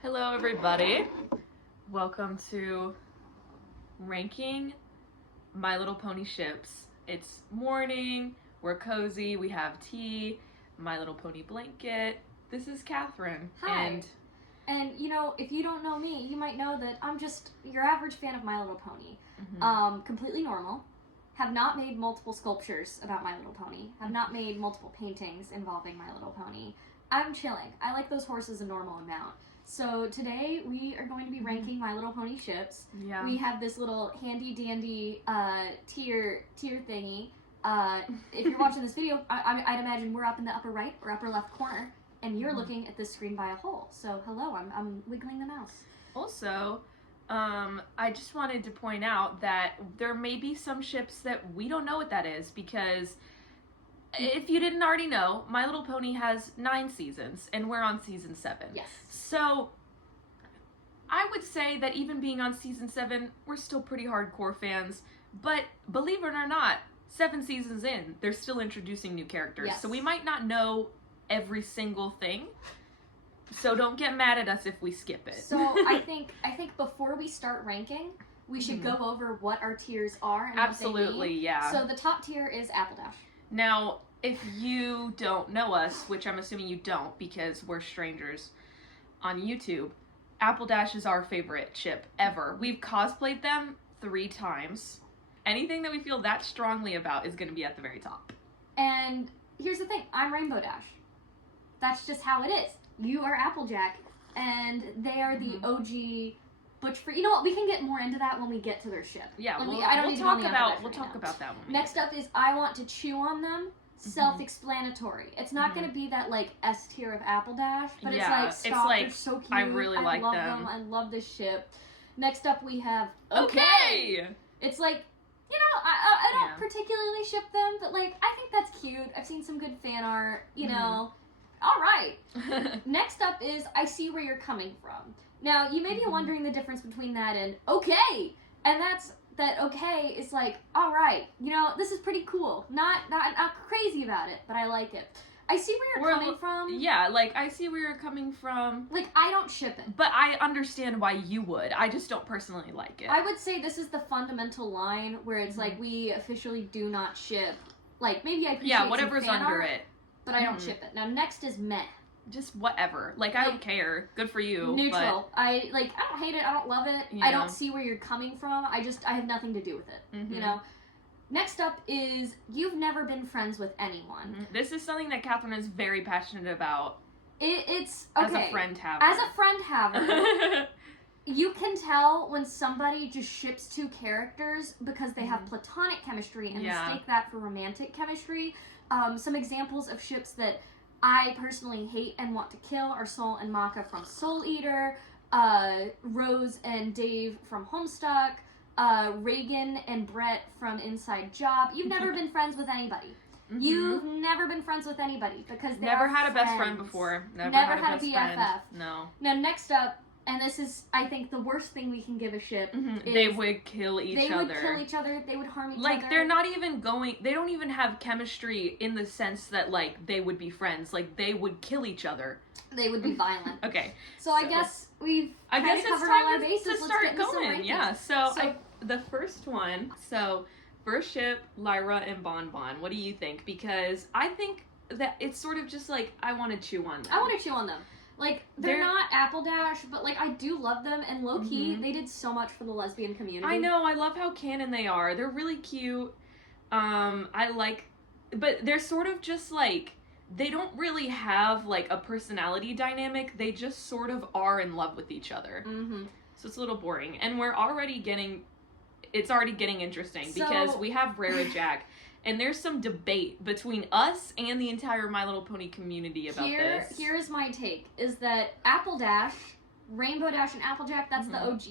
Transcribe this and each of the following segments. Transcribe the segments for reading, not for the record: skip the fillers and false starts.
Hello everybody, welcome to ranking My Little Pony ships. It's morning, we're cozy, we have tea, My Little Pony blanket. This is Catherine. Hi. And you know, if you don't know me, you might know that I'm just your average fan of My Little Pony. Completely normal. Have not made multiple sculptures about My Little Pony. Have not made multiple paintings involving My Little Pony. I'm chilling. I like those horses a normal amount. So today we are going to be ranking My Little Pony ships. Yeah. We have this little handy dandy tier thingy. If you're watching this video, I'd imagine we're up in the upper right or upper left corner, and you're looking at this screen by a hole. So hello, I'm wiggling the mouse. Also, I just wanted to point out that there may be some ships that we don't know what that is, because if you didn't already know, My Little Pony has 9 seasons, and we're on season 7. Yes. So, I would say that even being on season 7, we're still pretty hardcore fans, but believe it or not, 7 seasons in, they're still introducing new characters. Yes. So we might not know every single thing, so don't get mad at us if we skip it. So I think before we start ranking, we should go over what our tiers are and Absolutely, what they mean. yeah. So the top tier is Apple Dash. Now, if you don't know us, which I'm assuming you don't because we're strangers on YouTube, Apple Dash is our favorite ship ever. We've cosplayed them 3 times. Anything that we feel that strongly about is going to be at the very top. And here's the thing, I'm Rainbow Dash. That's just how it is. You are Applejack, and they are the OG Butch Free. You know what? We can get more into that when we get to their ship. Yeah, we'll talk about that one. Next up is I Want to Chew on Them. Self-explanatory. It's not going to be that like S tier of Apple Dash, but it's like, stop, they're so cute. I really like love them. I love this ship. Next up we have Okay. It's like, you know, I don't particularly ship them, but like I think that's cute. I've seen some good fan art, you know. All right. Next up is I See Where You're Coming From. Now, you may be wondering the difference between that and okay. And that's that okay is like, all right, you know, this is pretty cool. Not crazy about it, but I like it. I see where you're coming from. Yeah, like, I see where you're coming from. Like, I don't ship it. But I understand why you would. I just don't personally like it. I would say this is the fundamental line where it's like, we officially do not ship. Like, maybe I appreciate whatever's some fan under art, it. But I don't ship it. Now, next is meh. Just whatever. Like, I don't care. Good for you. Neutral. But I don't hate it. I don't love it. Yeah. I don't see where you're coming from. I have nothing to do with it. You know? Next up is You've Never Been Friends with Anyone. This is something that Catherine is very passionate about. It's okay. As a friend haver. As a friend haver, you can tell when somebody just ships 2 characters because they have platonic chemistry and mistake that for romantic chemistry. Some examples of ships that I personally hate and want to kill are Soul and Maka from Soul Eater, Rose and Dave from Homestuck, Reagan and Brett from Inside Job. You've never been friends with anybody. You've never been friends with anybody because they never are had friends. a best friend before. Never had a BFF. Friend. No. Now next up, and this is, I think, the worst thing we can give a ship. Is they would kill each other. They would kill each other. They would harm each other. Like, they're not even going... They don't even have chemistry in the sense that, like, they would be friends. Like, they would kill each other. They would be violent. Okay. So I guess we've covered all our bases. To start going. Yeah. So So the first one... So, first ship, Lyra and Bon Bon. What do you think? Because I think that it's sort of just like, I want to chew on them. I want to chew on them. Like, they're not Apple Dash, but, like, I do love them, and low-key, they did so much for the lesbian community. I know, I love how canon they are. They're really cute. I like... But they're sort of just, like... They don't really have, like, a personality dynamic. They just sort of are in love with each other. So it's a little boring. And we're already getting... It's already getting interesting, because we have Rara Jack. And there's some debate between us and the entire My Little Pony community about this. Here is my take, is that Apple Dash, Rainbow Dash, and Applejack, that's the OG.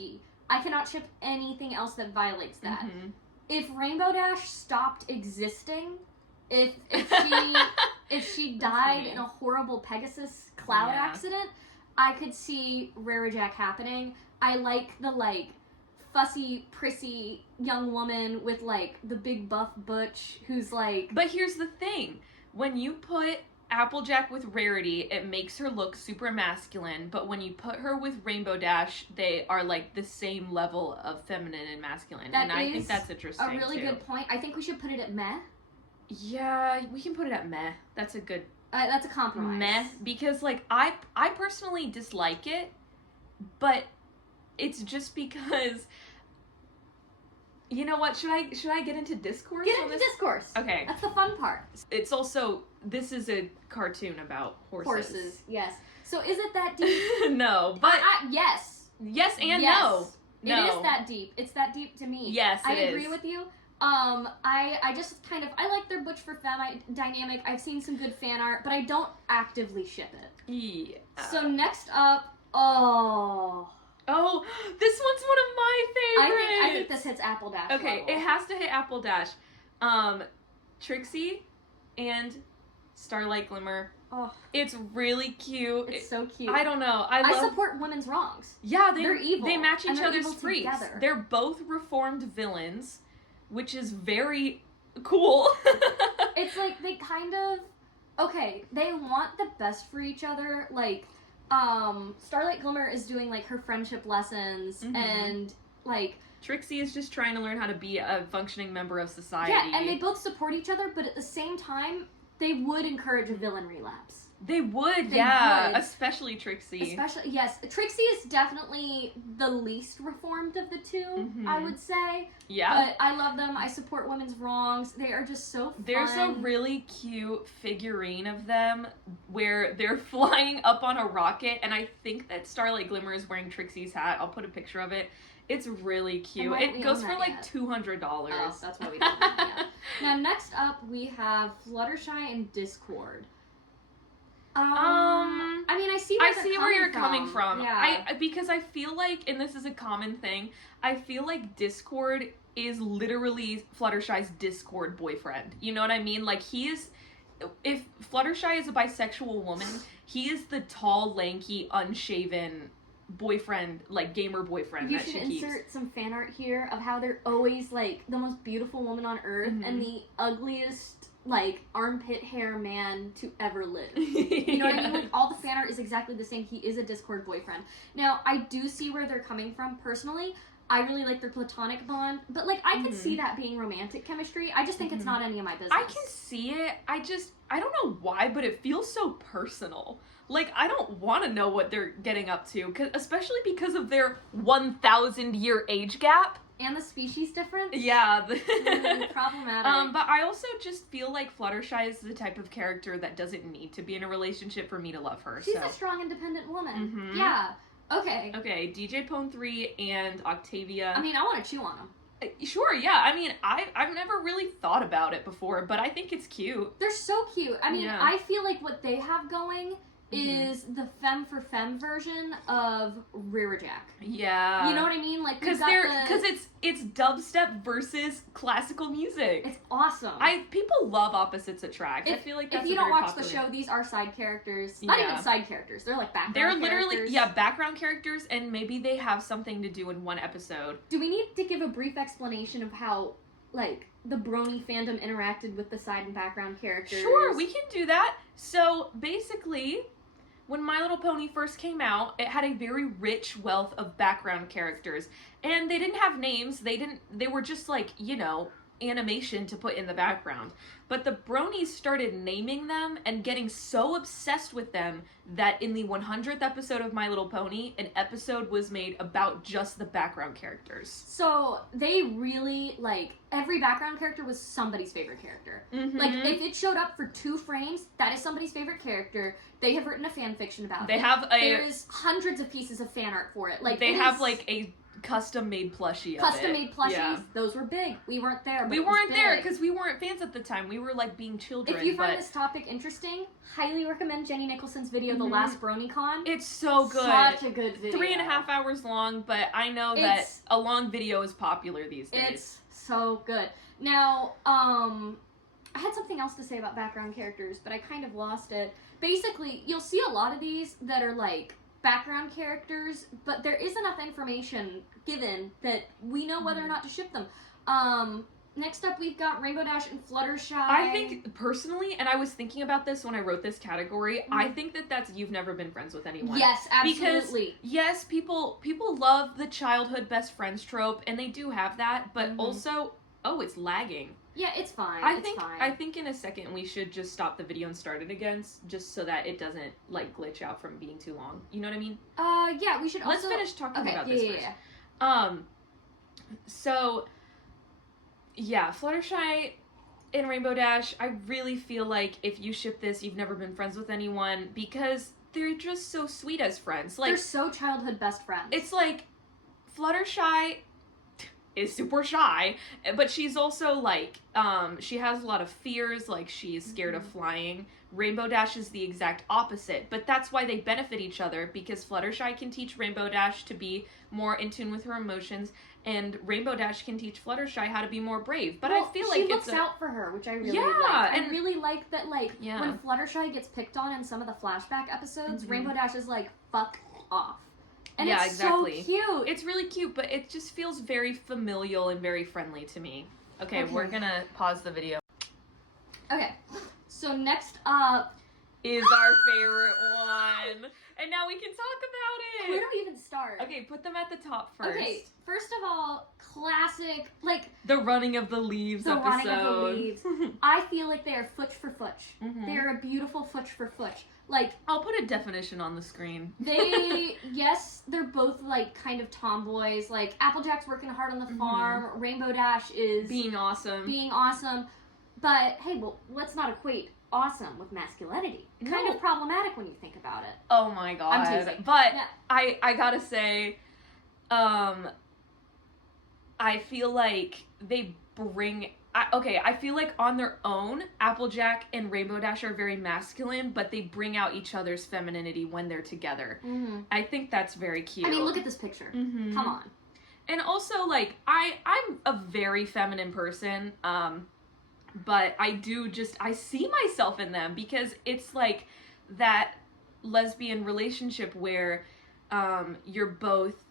I cannot ship anything else that violates that. If Rainbow Dash stopped existing, if she died in a horrible Pegasus cloud accident, I could see Rara Jack happening. I like the, like, fussy, prissy young woman with, like, the big buff butch who's like... But here's the thing. When you put Applejack with Rarity, it makes her look super masculine, but when you put her with Rainbow Dash, they are like the same level of feminine and masculine. And I think that's interesting. A really good point. I think we should put it at meh. Yeah, we can put it at meh. That's a good. That's a compromise. Meh, because like I personally dislike it, but it's just because. You know what? Should I get into discourse? Get into discourse. Okay. That's the fun part. It's also, this is a cartoon about horses. Horses, yes. So is it that deep? No, but yes. Yes and yes. no. No. It is that deep. It's that deep to me. Yes, I agree with you. I just kind of, I like their butch for femme dynamic. I've seen some good fan art, but I don't actively ship it. Yeah. So next up, Oh, this one's one of my favorites. I think this hits Apple Dash. Okay, level. it has to hit Apple Dash. Trixie and Starlight Glimmer. Oh, it's really cute. It's so cute. I don't know. I support women's wrongs. Yeah, they're evil. They match each other's evil freaks. Together. They're both reformed villains, which is very cool. It's like they kind of they want the best for each other. Like, Starlight Glimmer is doing like her friendship lessons, and like Trixie is just trying to learn how to be a functioning member of society. Yeah, and they both support each other, but at the same time, they would encourage a villain relapse. They would, especially Trixie. Yes. Trixie is definitely the least reformed of the two, I would say. Yeah. But I love them. I support women's wrongs. They are just so fun. There's a really cute figurine of them where they're flying up on a rocket, and I think that Starlight Glimmer is wearing Trixie's hat. I'll put a picture of it. It's really cute. It goes for like $200. Oh, that's why we don't own that yet. Now, next up, we have Fluttershy and Discord. I mean, I see where you're coming from. Yeah. Because I feel like, and this is a common thing, I feel like Discord is literally Fluttershy's Discord boyfriend. You know what I mean? Like, if Fluttershy is a bisexual woman, he is the tall, lanky, unshaven boyfriend, like gamer boyfriend that she keeps. You should insert some fan art here of how they're always like the most beautiful woman on earth and the ugliest like armpit hair man to ever live. You know what I mean? Like all the fan art is exactly the same. He is a Discord boyfriend. Now I do see where they're coming from personally. I really like their platonic bond, but like I can see that being romantic chemistry. I just think it's not any of my business. I can see it. I don't know why, but it feels so personal. Like, I don't want to know what they're getting up to, especially because of their 1,000-year age gap. And the species difference? Yeah. Problematic. But I also just feel like Fluttershy is the type of character that doesn't need to be in a relationship for me to love her. She's a strong, independent woman. Yeah. Okay. Okay, DJ Pone 3 and Octavia. I mean, I want to chew on them. Sure, yeah. I mean, I've never really thought about it before, but I think it's cute. They're so cute. I mean, I feel like what they have going is the femme for femme version of Jack. Yeah. You know what I mean? Like, because it's dubstep versus classical music. It's awesome. People love opposites attract. I feel like that's if you don't watch the show, these are side characters. Not even side characters. They're like background characters. They're literally background characters, and maybe they have something to do in one episode. Do we need to give a brief explanation of how like the Brony fandom interacted with the side and background characters? Sure, we can do that. So basically, when My Little Pony first came out, it had a very rich wealth of background characters. And they didn't have names. They were just like, animation to put in the background. But the Bronies started naming them and getting so obsessed with them that in the 100th episode of My Little Pony, an episode was made about just the background characters. So they really, every background character was somebody's favorite character. Like, if it showed up for 2 frames, that is somebody's favorite character. They have written a fan fiction about it. There's hundreds of pieces of fan art for it. They have a custom-made plushie of it. Custom-made plushies, those were big. We weren't there, but we weren't there because we weren't fans at the time. We were, being children. If you find this topic interesting, highly recommend Jenny Nicholson's video, The Last BronyCon. It's so good. Such a good video. 3.5 hours long, but I know that a long video is popular these days. It's so good. Now, I had something else to say about background characters, but I kind of lost it. Basically, you'll see a lot of these that are, background characters, but there is enough information given that we know whether or not to ship them. Next up, we've got Rainbow Dash and Fluttershy. I think, personally, and I was thinking about this when I wrote this category, I think that's you've never been friends with anyone. Yes, absolutely. Because, yes, people love the childhood best friends trope, and they do have that, but also, it's lagging. Yeah, it's fine. I think in a second we should just stop the video and start it again, just so that it doesn't, like, glitch out from being too long. You know what I mean? Yeah, we should also... Let's finish talking about this first. Yeah. So, yeah, Fluttershy and Rainbow Dash, I really feel like if you ship this, you've never been friends with anyone, because they're just so sweet as friends. Like, they're so childhood best friends. It's like, Fluttershy is super shy, but she's also, like, she has a lot of fears, like, she's scared of flying. Rainbow Dash is the exact opposite, but that's why they benefit each other, because Fluttershy can teach Rainbow Dash to be more in tune with her emotions, and Rainbow Dash can teach Fluttershy how to be more brave. But I feel like she looks out for her, which I really like. I really like that, like, when Fluttershy gets picked on in some of the flashback episodes, Rainbow Dash is like, fuck off. And it's exactly. so cute. It's really cute, but it just feels very familial and very friendly to me. Okay, we're gonna pause the video. Okay, so next up is our favorite one. And now we can talk about it. Where do we even start? Okay, put them at the top first. Okay, first of all, classic, like... The running of the leaves episode. Running of the leaves. I feel like they are futch for futch. They are a beautiful futch for futch. Like... I'll put a definition on the screen. Yes, they're both, like, kind of tomboys. Like, Applejack's working hard on the farm. Rainbow Dash is... Being awesome. But, hey, well, let's not equate awesome with masculinity. Kind of problematic when you think about it. Oh my god. I'm teasing. But I gotta say, I feel like they bring... I feel like on their own, Applejack and Rainbow Dash are very masculine, but they bring out each other's femininity when they're together. I think that's very cute. I mean, look at this picture. Come on. And also, like, I'm a very feminine person, but I see myself in them, because it's like that lesbian relationship where you're both,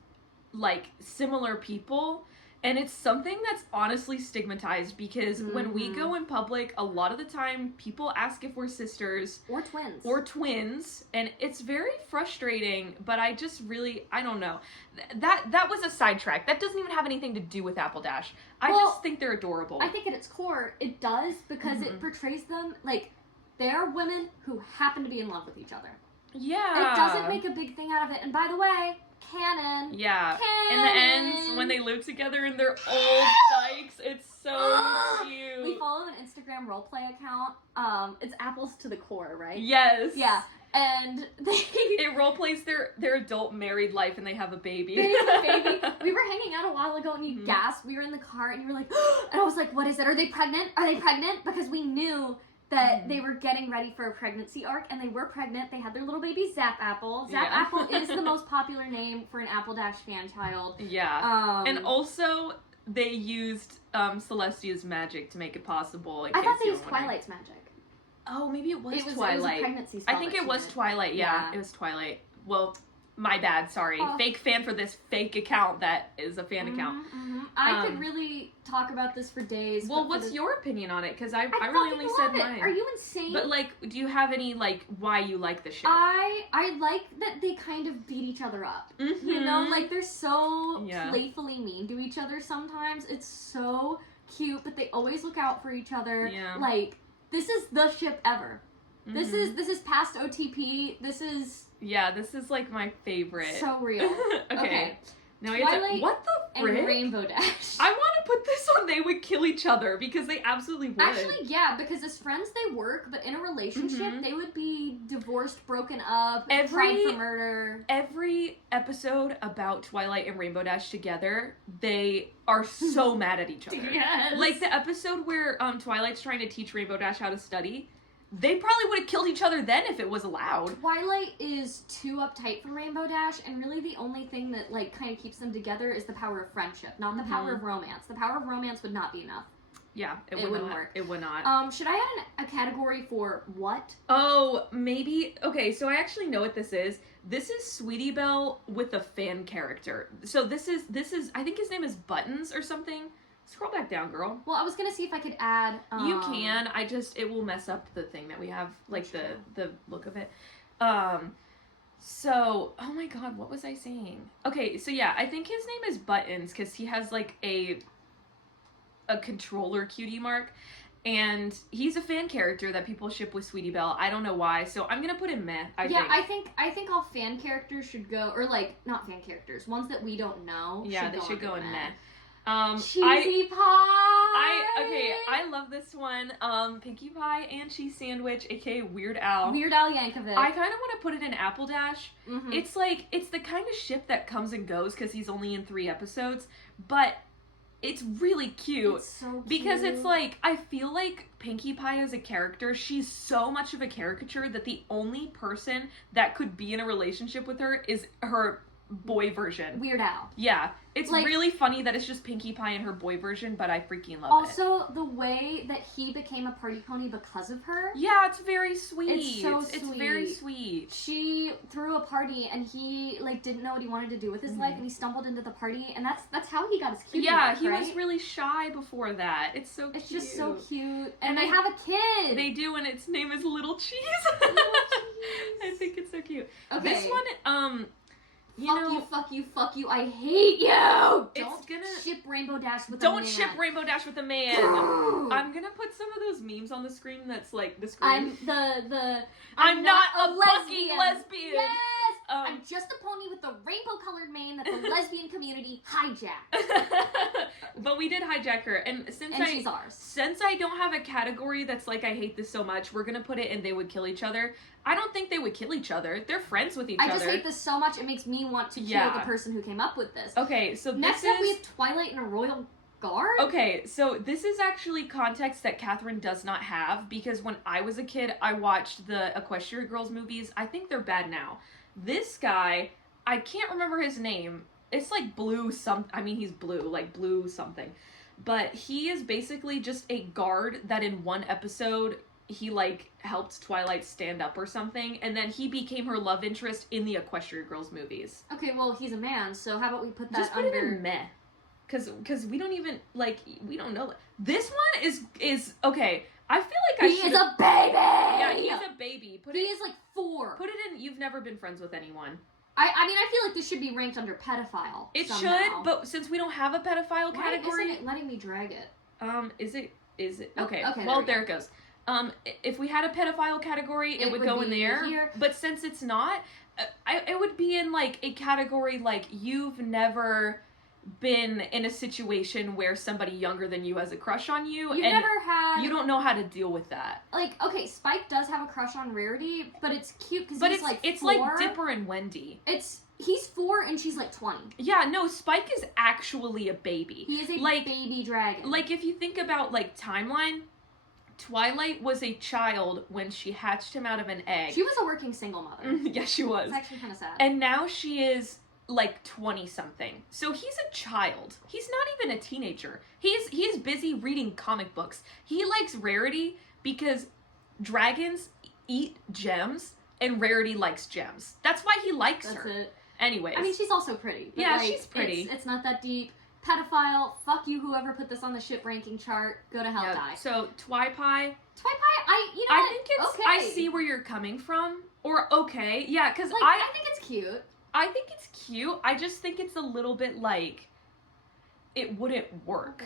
like, similar people, and it's something that's honestly stigmatized, because when we go in public, a lot of the time people ask if we're sisters or twins, and it's very frustrating. But I just really, I don't know, that was a sidetrack. That doesn't even have anything to do with Apple Dash. I just think they're adorable. I think at its core it does, because it portrays them like they are women who happen to be in love with each other. Yeah, it doesn't make a big thing out of it. And by the way, canon. Yeah. In the ends, when they live together in their old dykes, it's so cute. We follow an Instagram roleplay account. It's Apples to the Core, right? Yes. Yeah. And it roleplays their adult married life, and they have a baby. They have a baby. We were hanging out a while ago, and you gasped. We were in the car, and you were like, and I was like, what is it? Are they pregnant? Are they pregnant? Because we knew that they were getting ready for a pregnancy arc, and they were pregnant. They had their little baby Zap Apple. Zap Apple is the most popular name for an Apple Dash fan child. Yeah. And also, they used Celestia's magic to make it possible. I thought they used Twilight's magic. Oh, maybe it was Twilight. It was a pregnancy spell. I think it was Twilight, yeah. It was Twilight. Well, my bad, sorry. Fake fan for this fake account that is a fan account. I could really talk about this for days. Well, what's your opinion on it? Because I really only said mine. Are you insane? But, like, do you have any, like, why you like the show? I like that they kind of beat each other up. You know, like, they're so playfully mean to each other sometimes. It's so cute, but they always look out for each other. Yeah. Like, this is the ship ever. This is past OTP. This is... Yeah, this is, like, my favorite. So real. Okay. Now we have to... What the frick? And Rainbow Dash. I want to put this on they would kill each other, because they absolutely would. Actually, yeah, because as friends they work, but in a relationship they would be divorced, broken up, tried for murder. Every episode about Twilight and Rainbow Dash together, they are so mad at each other. Yes. Like the episode where Twilight's trying to teach Rainbow Dash how to study. They probably would have killed each other then if it was allowed. Twilight is too uptight for Rainbow Dash, and really the only thing that, like, kind of keeps them together is the power of friendship, not the power of romance. The power of romance would not be enough. Yeah, it wouldn't work. It would not. Should I add a category for what? Oh, maybe. Okay, so I actually know what this is. This is Sweetie Belle with a fan character. So this is I think his name is Buttons or something. Scroll back down, girl. Well, I was gonna see if I could add. You can. It will mess up the thing that we have, like the look of it. So, oh my god, what was I saying? Okay, so yeah, I think his name is Buttons because he has like a controller cutie mark, and he's a fan character that people ship with Sweetie Belle. I don't know why, so I'm gonna put him meh. I think all fan characters should go, or like not fan characters, ones that we don't know. Yeah, they should go in meh. Cheesy Pie. I love this one. Pinkie Pie and Cheese Sandwich, aka Weird Al. Weird Al Yankovic. I kind of want to put it in Apple Dash. Mm-hmm. It's the kind of ship that comes and goes because he's only in 3 episodes, but it's really cute. It's so cute. Because it's like, I feel like Pinkie Pie as a character, she's so much of a caricature that the only person that could be in a relationship with her is her boy version. Weird Al. Yeah. It's like, really funny that it's just Pinkie Pie and her boy version, but I freaking love it. Also, the way that he became a party pony because of her. Yeah, it's very sweet. It's so sweet. It's very sweet. She threw a party and he like didn't know what he wanted to do with his life, and he stumbled into the party, and that's how he got his cutie mark, he right? was really shy before that. It's so cute. It's just so cute. And they have a kid. They do, and its name is Little Cheese. Little Cheese. I think it's so cute. Okay. This one, fuck you, I hate you! Don't ship Rainbow Dash with a man. Don't ship Rainbow Dash with a man. I'm gonna put some of those memes on the screen that's like the screen. I'm not a fucking lesbian. Yes! I'm just a pony with a rainbow-colored mane that the lesbian community hijacked. But we did hijack her, and she's ours. Since I don't have a category that's like I hate this so much, we're gonna put it in they would kill each other. I don't think they would kill each other. They're friends with each other. I just hate this so much, it makes me want to kill the person who came up with this. Okay, so next up we have Twilight and a Royal Guard? Okay, so this is actually context that Catherine does not have, because when I was a kid, I watched the Equestria Girls movies. I think they're bad now. This guy, I can't remember his name. It's like he's blue, like blue something. But he is basically just a guard that in one episode, he like helped Twilight stand up or something, and then he became her love interest in the Equestria Girls movies. Okay, well, he's a man, so how about we put that just put it in meh. Because we don't even, like, we don't know. This one is okay, I feel like He is a baby! Yeah, he's a baby. He is like 4. Put it in, you've never been friends with anyone. I mean, I feel like this should be ranked under pedophile. It somehow. Should, but since we don't have a pedophile category... Why isn't it letting me drag it? Is it? Okay, okay, well, there it goes. If we had a pedophile category, it would go in there. Here. But since it's not, it would be in, like, a category like, you've never been in a situation where somebody younger than you has a crush on you. You've and never had... You don't know how to deal with that. Like, okay, Spike does have a crush on Rarity, but it's cute because he's like 4. It's like Dipper and Wendy. He's 4 and she's like 20. Yeah, no, Spike is actually a baby. He is a baby dragon. Like, if you think about, like, timeline, Twilight was a child when she hatched him out of an egg. She was a working single mother. Yeah, she was. It's actually kind of sad. And now she is, like, 20-something. So he's a child. He's not even a teenager. He's busy reading comic books. He likes Rarity because dragons eat gems, and Rarity likes gems. That's why he likes her. That's it. Anyways. I mean, she's also pretty. But yeah, she's pretty. It's not that deep. Pedophile, fuck you, whoever put this on the ship ranking chart. Go to hell, die. So, Twi Pie. I think it's, okay. I see where you're coming from. Or, okay. Yeah, because like, I think it's cute. I think it's cute. I just think it's a little bit, like, it wouldn't work.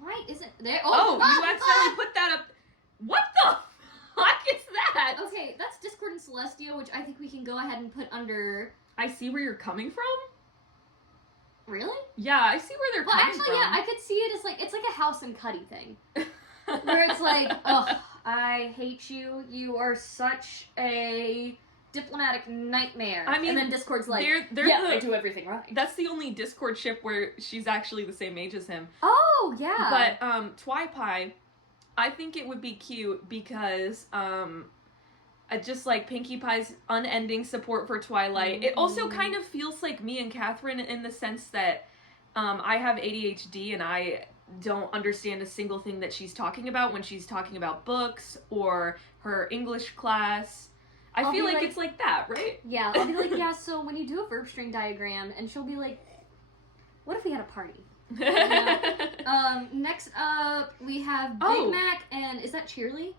Why isn't there? Oh, you accidentally put that up. What the fuck is that? Okay, that's Discord and Celestia, which I think we can go ahead and put under... I see where you're coming from? Really? Yeah, I see where they're coming from. Well, actually, yeah, I could see it as, like, it's like a House and Cuddy thing. Where it's like, ugh, I hate you. You are such a diplomatic nightmare. I mean, and then Discord's like, I do everything right. That's the only Discord ship where she's actually the same age as him. Oh, yeah. But, Twi Pie, I think it would be cute because, just like Pinkie Pie's unending support for Twilight. Mm-hmm. It also kind of feels like me and Catherine in the sense that I have ADHD and I don't understand a single thing that she's talking about when she's talking about books or her English class. I feel like it's like that, right? Yeah, I'll be like, yeah, so when you do a verb string diagram, and she'll be like, what if we had a party? Yeah. Next up, we have Big Mac, and is that Cheerly?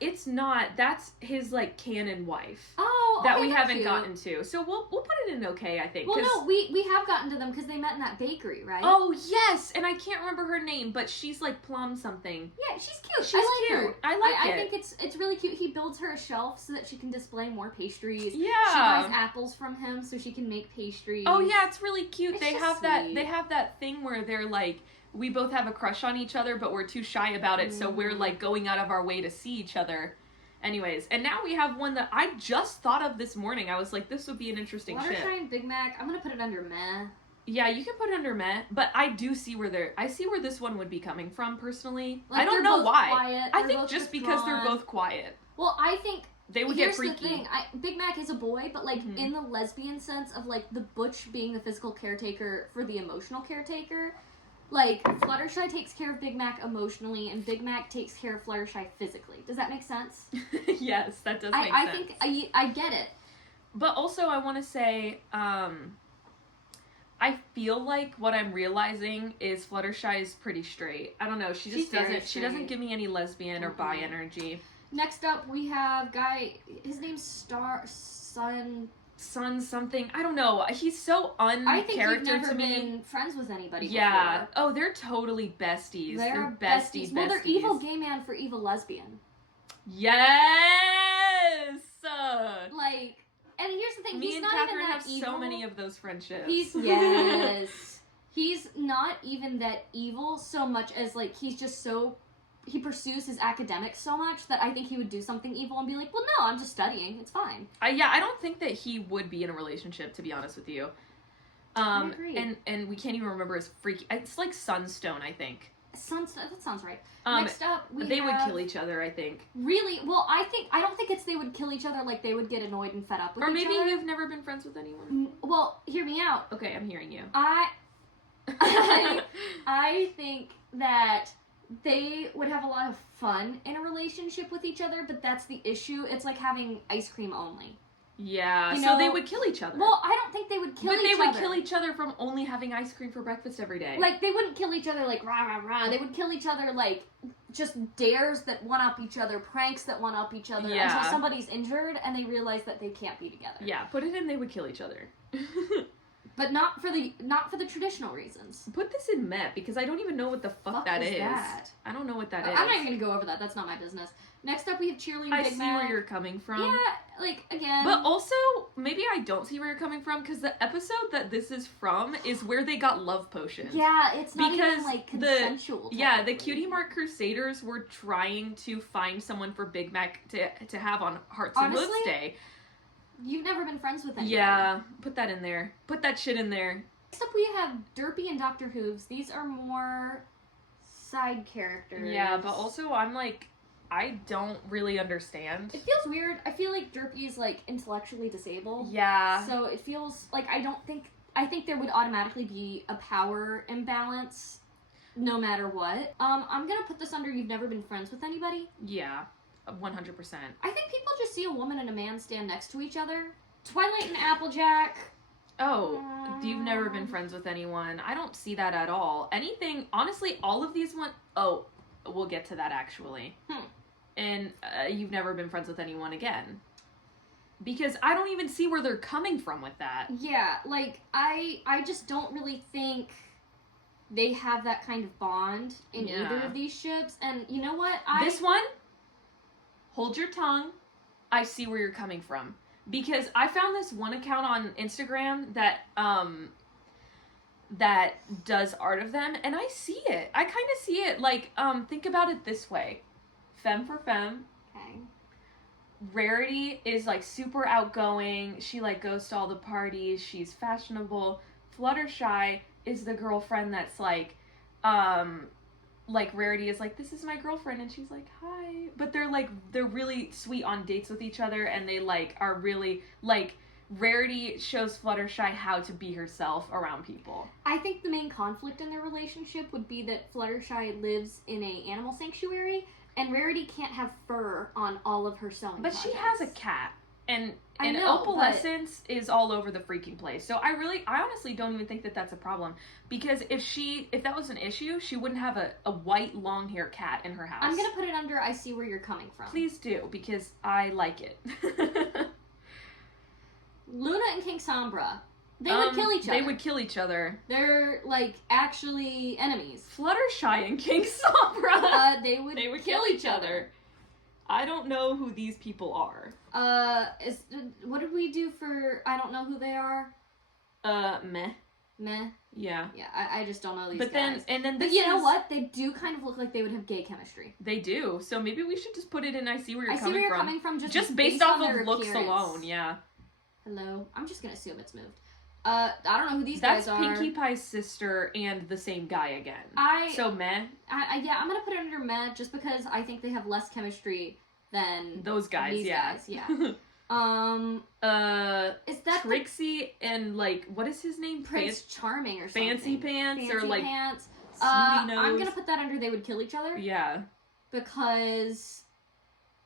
It's not. That's his, like, canon wife. Oh, okay, that we haven't cute. gotten to. So we'll put it in okay, I think. Well, no, we have gotten to them because they met in that bakery, right? Oh, yes! And I can't remember her name, but she's, like, Plum something. Yeah, she's cute. She's cute. Her. I like it. I think it's really cute. He builds her a shelf so that she can display more pastries. Yeah. She buys apples from him so she can make pastries. Oh, yeah, it's really cute. It's They just have sweet. They have that thing where they're, like, we both have a crush on each other, but we're too shy about it, so we're, like, going out of our way to see each other. Anyways, and now we have one that I just thought of this morning. I was like, this would be an interesting ship. Fluttershy and Big Mac, I'm gonna put it under meh. Yeah, you can put it under meh, but I do see where this one would be coming from, personally. Like, I don't know why. Quiet, I think just because they're both quiet. Well, I think they would get freaky. Here's the thing, Big Mac is a boy, but, like, in the lesbian sense of, like, the butch being the physical caretaker for the emotional caretaker, like, Fluttershy takes care of Big Mac emotionally, and Big Mac takes care of Fluttershy physically. Does that make sense? Yes, that does make sense. I think I get it. But also, I want to say, I feel like what I'm realizing is Fluttershy is pretty straight. I don't know, she doesn't give me any lesbian or bi energy. Next up, we have guy, his name's Sun something. I don't know. He's so uncharacter to me. I think you've never been friends with anybody before. Oh, they're totally besties. They're besties. Well, they're evil gay man for evil lesbian. Yes! Like, and here's the thing. Me he's and not Catherine even that have evil. so many of those friendships. Yes. He's not even that evil so much as, like, he's just so... He pursues his academics so much that I think he would do something evil and be like, well, no, I'm just studying. It's fine. Yeah, I don't think that he would be in a relationship, to be honest with you. I agree. And we can't even remember his freaky... It's like Sunstone, I think. Sunstone, that sounds right. Next up, they would kill each other, I think. Really? Well, I don't think it's they would kill each other, like they would get annoyed and fed up with each other. Or maybe you've never been friends with anyone. Well, hear me out. Okay, I'm hearing you. I think that they would have a lot of fun in a relationship with each other, but that's the issue. It's like having ice cream only. Yeah, so they would kill each other. Well, I don't think they would kill each other. But they would kill each other from only having ice cream for breakfast every day. Like, they wouldn't kill each other like, rah, rah, rah. They would kill each other like, just dares that one-up each other, pranks that one-up each other, until somebody's injured and they realize that they can't be together. Yeah, put it in they would kill each other. But not for the traditional reasons. Put this in Met, because I don't even know what the fuck that is. That? I don't know what that is. I'm not even gonna go over that. That's not my business. Next up, we have Cheerleading Big Mac. I see where you're coming from. Yeah, like, again. But also, maybe I don't see where you're coming from, because the episode that this is from is where they got love potions. Yeah, it's not even, like, consensual. The Cutie Mark Crusaders were trying to find someone for Big Mac to have on Hearts and Hooves Day. You've never been friends with anybody. Yeah, put that in there. Put that shit in there. Next up, we have Derpy and Dr. Hooves. These are more side characters. Yeah, but also I'm like, I don't really understand. It feels weird. I feel like Derpy is, like, intellectually disabled. Yeah. So it feels like I think there would automatically be a power imbalance no matter what. I'm gonna put this under you've never been friends with anybody. Yeah, 100%. I think people just see a woman and a man stand next to each other. Twilight and Applejack. Oh, you've never been friends with anyone. I don't see that at all. Anything, honestly, all of these oh, we'll get to that actually. And you've never been friends with anyone again. Because I don't even see where they're coming from with that. Yeah, like, I just don't really think they have that kind of bond in either of these ships. And you know what? This one, hold your tongue. I see where you're coming from. Because I found this one account on Instagram that that does art of them, and I see it. I kind of see it. Like, think about it this way. Femme for femme. Okay. Rarity is, like, super outgoing. She, like, goes to all the parties. She's fashionable. Fluttershy is the girlfriend that's, like, Rarity is like, this is my girlfriend, and she's like, hi. But they're really sweet on dates with each other, and they, like, are really, like, Rarity shows Fluttershy how to be herself around people. I think the main conflict in their relationship would be that Fluttershy lives in a animal sanctuary, and Rarity can't have fur on all of her sewing projects. She has a cat, and And opalescence is all over the freaking place. So I honestly don't even think that that's a problem. Because if that was an issue, she wouldn't have a white long hair cat in her house. I'm gonna put it under I see where you're coming from. Please do, because I like it. Luna and King Sombra. They would kill each other. They would kill each other. They're, like, actually enemies. Fluttershy and King Sombra. They would kill each other. I don't know who these people are. What did we do for I don't know who they are? Meh. Meh. Yeah. Yeah, I just don't know these guys. But you know what? They do kind of look like they would have gay chemistry. They do. So maybe we should just put it in I see where you're coming from. I see where you're coming from just based off of looks alone, yeah. Hello. I'm just gonna assume it's moved. I don't know who these guys are. That's Pinkie Pie's sister and the same guy again. So meh. Yeah, I'm gonna put it under meh just because I think they have less chemistry than those guys. These guys, yeah. Is that Trixie and like what is his name? Prince Charming or something? Fancy Pants or like Pants. Snooty Nose. I'm gonna put that under they would kill each other. Yeah. Because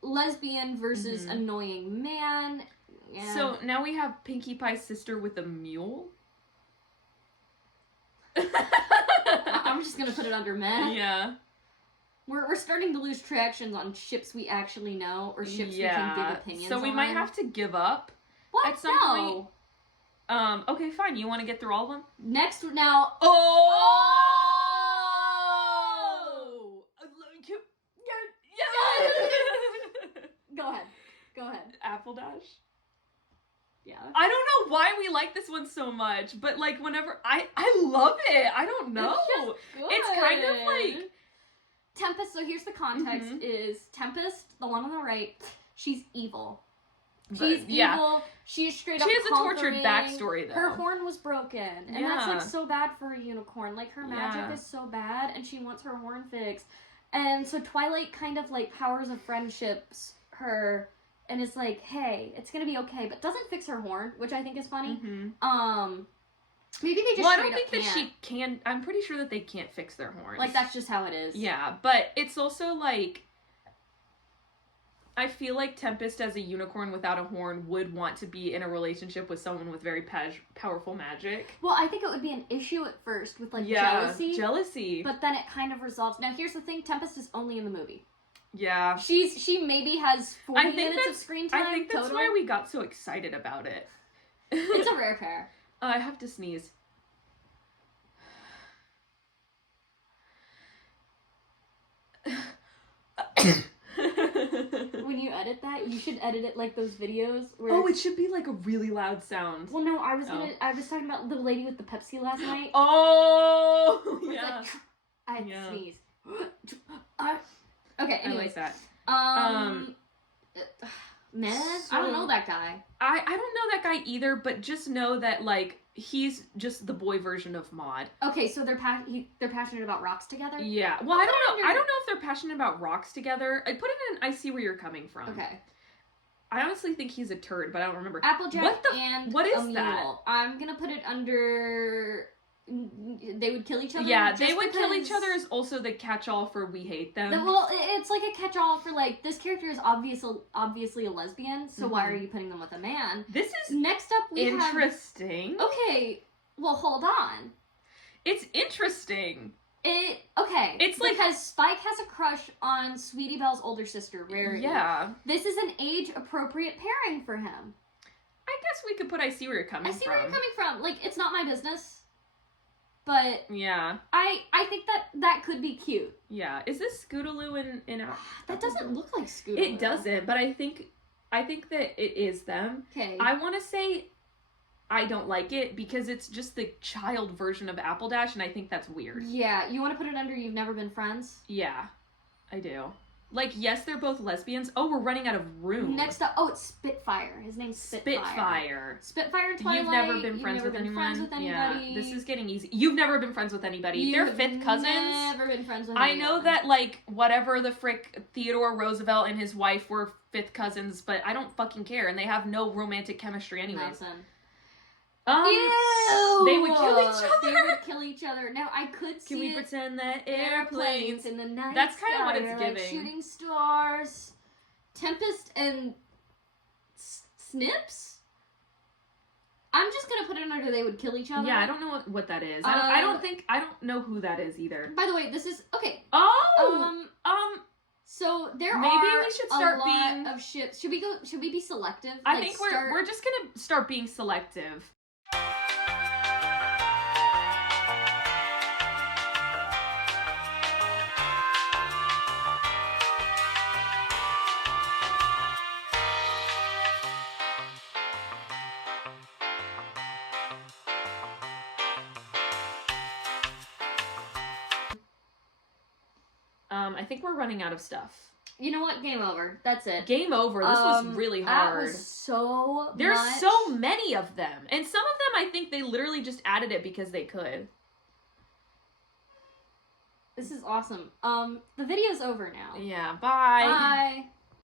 lesbian versus annoying man. Yeah. So now we have Pinkie Pie's sister with a mule. I'm just gonna put it under meh. Yeah. We're starting to lose traction on ships we actually know or ships we can give opinions on. So we might have to give up at some point. Okay, fine. You want to get through all of them? Next now. Go ahead. Apple Dash. Yeah. I don't know why we like this one so much, but like whenever I love it. I don't know. It's kind of like Tempest. So here's the context: is Tempest the one on the right? She's evil. She's evil. She's straight up. She has a tortured backstory though. Her horn was broken, and that's like so bad for a unicorn. Like her magic is so bad, and she wants her horn fixed. And so Twilight kind of like powers of friendships her. And it's like, hey, it's gonna be okay, but doesn't fix her horn, which I think is funny. Maybe they just. Well, I don't think that she can. I'm pretty sure that they can't fix their horns. Like that's just how it is. Yeah, but it's also like, I feel like Tempest as a unicorn without a horn would want to be in a relationship with someone with very powerful magic. Well, I think it would be an issue at first with like jealousy. But then it kind of resolves. Now, here's the thing: Tempest is only in the movie. Yeah. She maybe has 40 minutes of screen time. I think that's why we got so excited about it. It's a rare pair. I have to sneeze. When you edit that, you should edit it like those videos where it should be like a really loud sound. Well, no, I was talking about the lady with the Pepsi last night. Oh, yeah. Like, I had to sneeze. Okay, anyways. I like that. Meh? I don't know that guy. I don't know that guy either, but just know that, like, he's just the boy version of Maud. Okay, so they're passionate about rocks together? Yeah. Well, I don't know. I don't know if they're passionate about rocks together. I put it in I see where you're coming from. Okay. I honestly think he's a turd, but I don't remember. Applejack what is that? Mule. I'm gonna put it under... They would kill each other? Yeah, they would kill each other is also the catch-all for we hate them. Well, it's like a catch-all for, like, this character is obviously a lesbian, so why are you putting them with a man? This is next up we interesting. Okay, well, hold on. It's interesting. It's like because Spike has a crush on Sweetie Belle's older sister, Rarity. Yeah. This is an age-appropriate pairing for him. I guess we could put I see where you're coming from. I see where you're coming from. Like, it's not my business. But yeah, I think that could be cute. Yeah, is this Scootaloo in that doesn't look like Scootaloo. It doesn't, but I think that it is them. Okay. I want to say I don't like it because it's just the child version of Apple Dash, and I think that's weird. Yeah, you want to put it under You've Never Been Friends? Yeah, I do. Like, yes, they're both lesbians. Oh, we're running out of room. Next up, it's Spitfire. His name's Spitfire. Spitfire and Twilight. You've never been friends with anyone? Yeah, this is getting easy. You've never been friends with anybody. They're fifth cousins. Never been friends with anyone. I know that, like, whatever the frick, Theodore Roosevelt and his wife were fifth cousins, but I don't fucking care, and they have no romantic chemistry anyways. Ew! They would kill each other. They would kill each other. Now I could see. Can we pretend that airplanes in the night? That's kind of what it's like giving. Shooting stars. Tempest and Snips? I'm just gonna put it under they would kill each other. Yeah, I don't know what that is. I don't know who that is either. By the way, this is okay. Oh. So there maybe are we should start a lot being of ships. Should we be selective? I think we're just gonna start being selective. I think we're running out of stuff. You know what? Game over. That's it. Game over. This was really hard. That was so There's so many of them. And some of them, I think they literally just added it because they could. This is awesome. The video's over now. Yeah, bye. Bye.